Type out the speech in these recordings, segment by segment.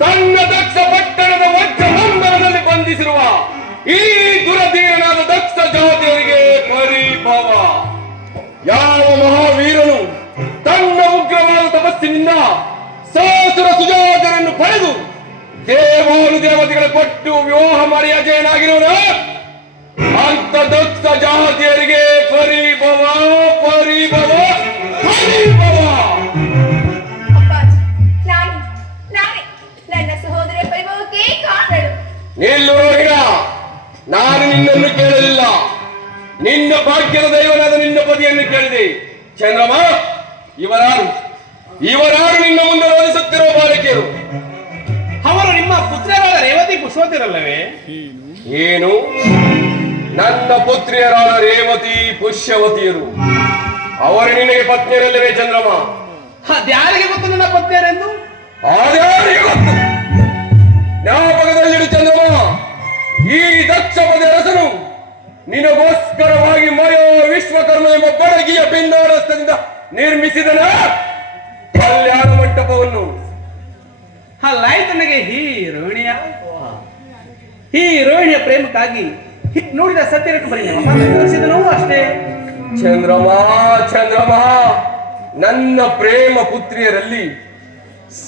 ತನ್ನ ದಕ್ಷ ಪಟ್ಟಣದ ವಜ್ರ ಮಂಬರದಲ್ಲಿ ಬಂಧಿಸಿರುವ ಈ ದುರಧೀರನಾದ ದಕ್ಷ ಜಾತಿಯರಿಗೆ ಪರಿಭವ. ಯಾವ ಮಹಾವೀರನು ತನ್ನ ಉಗ್ರವಾದ ತಪಸ್ಸಿನಿಂದ ಸಹಸ್ರ ಸುಜಾತರನ್ನು ಪಡೆದು ದೇವಾನು ದೇವತೆಗಳ ಕೊಟ್ಟು ವಿವಾಹ ಮಾಡಿ ಅಜಯನಾಗಿರುವನು ಅಂತ ದಕ್ಷ ಜಾತಿಯರಿಗೆ ಪರಿಭವ ಪರಿಭವ ಪರಿಭವ. ನನ್ನ ಸಹೋದರ ಪರಿಭವಕ್ಕೆ ಕಾರಣರು. ನಿಲ್ಲು ರೋಹಿಣ, ನಾನು ನಿನ್ನನ್ನು ಕೇಳಲಿಲ್ಲ, ನಿನ್ನ ಭಾಗ್ಯದ ದೈವನಾದ ನಿನ್ನ ಪತಿಯನ್ನು ಕೇಳಿದೆ. ಚಂದ್ರಮ, ಇವರಾರು ನಿನ್ನ ಮುಂದೆ ರೋಧಿಸುತ್ತಿರುವ ಬಾಲಕಿಯರು? ಅವರು ನಿಮ್ಮ ಪುತ್ರರಾದ ರೇವತಿ ಪುಷ್ಪತಿರಲ್ಲವೇ? ಏನು, ನನ್ನ ಪುತ್ರಿಯರಾದ ರೇವತಿ ಪುಷ್ಯವತಿಯರು ಅವರು ನಿನಗೆ ಪತ್ನಿಯರಲ್ಲವೇ ಚಂದ್ರಮ? ಅದ್ಯಾರಿಗೆ ಗೊತ್ತು ನನ್ನ ಪತ್ನಿಯರೆಂದು? ಆದ್ಯಾರಿಗೆ ಗೊತ್ತು? ಜ್ಞಾಪಕದಲ್ಲಿಡು ಚಂದ್ರಮ, ಈ ದಕ್ಷಪದ ರಸನು ನಿನಗೋಸ್ಕರವಾಗಿ ಮಯೋ ವಿಶ್ವಕರ್ಮ ಎಂಬ ಬಡಗಿಯ ಭಿನ್ನಾರಸ್ಥದಿಂದ ನಿರ್ಮಿಸಿದನ ಕಲ್ಯಾಣ ಮಂಟಪವನ್ನು. ಅಲ್ಲಾಯ್ತು ನನಗೆ ಈ ರೋಹಿಣಿಯ ಪ್ರೇಮಕ್ಕಾಗಿ ನೋಡಿದ ಸತ್ಯರಕ್ಕೆ ಬರೀ ತೋರಿಸಿದನು ಅಷ್ಟೇ. ಚಂದ್ರಮ, ನನ್ನ ಪ್ರೇಮ ಪುತ್ರಿಯರಲ್ಲಿ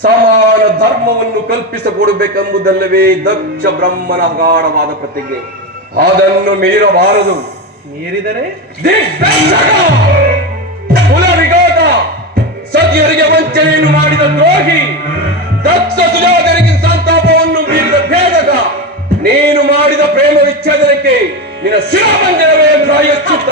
ಸಮಾನ ಧರ್ಮವನ್ನು ಕಲ್ಪಿಸಿಕೊಡಬೇಕೆಂಬುದಲ್ಲವೇ ದಕ್ಷ ಬ್ರಹ್ಮನ ಗಾಢವಾದ ಪ್ರತಿಜ್ಞೆ. ಅದನ್ನು ಮೀರಬಾರದು. ಮೀರಿದರೆ ಕುಲ ವಿಘಾತ, ಸತಿಯರಿಗೆ ವಂಚನೆಯನ್ನು ಮಾಡಿದ ದ್ರೋಹಿ, ದಕ್ಷ ಸುಜಾತರಿಗೆ ಸಂತಾಪವನ್ನು ಮೀರಿದ ಭೇದಕ, ನೀನು ಮಾಡಿದ ಪ್ರೇಮ ವಿಚ್ಛೇದನಕ್ಕೆ ನಿನ್ನ ಶಿರಭಂಜನವೇ ಪ್ರಾಯಶ್ಚಿತ್ತ.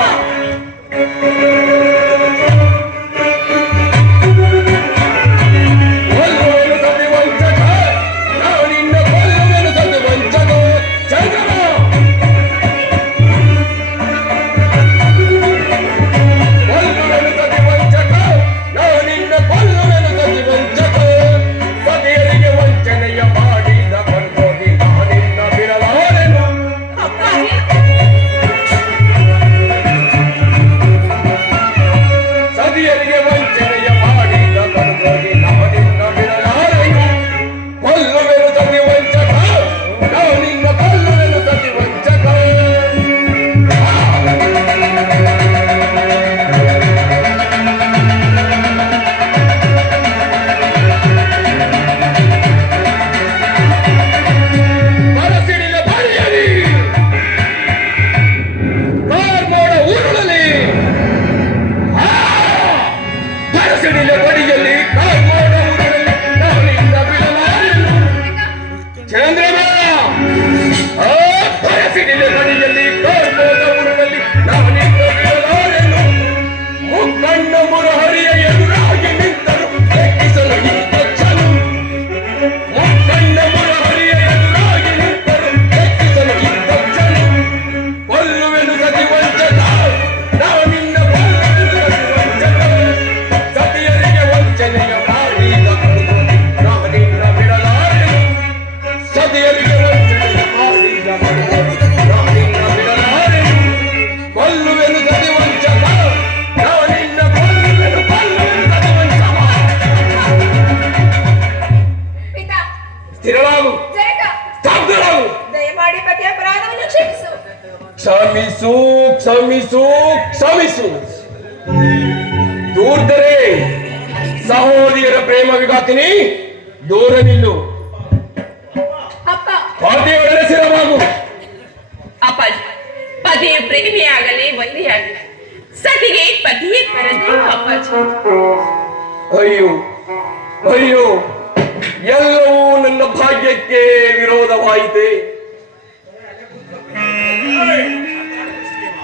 ಕ್ಷಮಿಸು. ದೂರ್ದರೆ ಸಹೋದರಿಯರ ಪ್ರೇಮ ವಿಘಾತಿನಿ, ದೂರ ನಿಲ್ಲು. ಪತಿಯೊಡನೆ ಸ್ಥಿರವಾಗು. ಅಪ್ಪಾಜಿ, ಪತಿಯ ಪ್ರೇಮಿಯಾಗಲಿ ಬಂದಿಯಾಗಲಿ ಸತಿಗೆ ಪತಿಯೇ ಕರೆದು ಅಪ್ಪಾಜಿ. ಅಯ್ಯೋ, ಎಲ್ಲವೂ ನನ್ನ ಭಾಗ್ಯಕ್ಕೆ ವಿರೋಧವಾಯಿತೆ.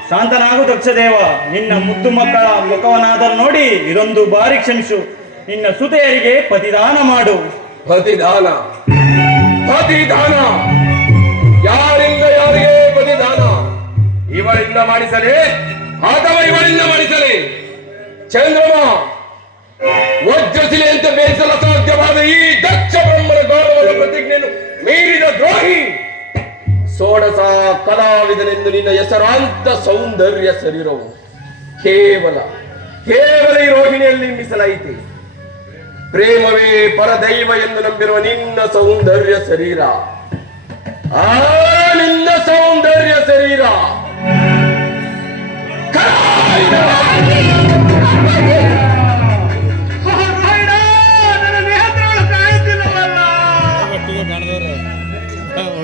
ಶಾಂತನಾಗು ದಕ್ಷದೇವ, ನಿನ್ನ ಮುದ್ದು ಮಕ್ಕಳ ಮುಖವನ್ನಾದರೂ ನೋಡಿ ಇದೊಂದು ಬಾರಿ ಕ್ಷಮಿಸು. ನಿನ್ನ ಸುತೆಯರಿಗೆ ಪತಿದಾನ ಮಾಡು. ಪತಿದಾನ? ಯಾರಿಂದ ಯಾರಿಗೆ ಪತಿದಾನ? ಇವಳಿಂದ ಮಾಡಿಸಲೇ ಅಥವಾ ಇವಳಿಂದ ಮಾಡಿಸಲೇ? ಚಂದ್ರಮ, ವಜ್ರಶಿಲೆಯಂತೆ ಬೇಯಿಸಲು ಅಸಾಧ್ಯವಾದ ಈ ದಕ್ಷ ಬ್ರಹ್ಮನ ಗೌರವದ ಪ್ರತಿಜ್ಞೆಯನ್ನು ಮೀರಿದ ದ್ರೋಹಿ, ಷೋಡಶ ಕಲಾವಿದನೆಂದು ನಿನ್ನ ಹೆಸರಾಂತ ಸೌಂದರ್ಯ ಶರೀರವು ಕೇವಲ ಈ ರೋಹಿಣಿಯಲ್ಲಿ ಮೀಸಲಾಯಿತು. ಪ್ರೇಮವೇ ಪರದೈವ ಎಂದು ನಂಬಿರುವ ನಿನ್ನ ಸೌಂದರ್ಯ ಶರೀರ, ಆ ನಿನ್ನ ಸೌಂದರ್ಯ ಶರೀರ ಅಪ್ಪಾಜಿ!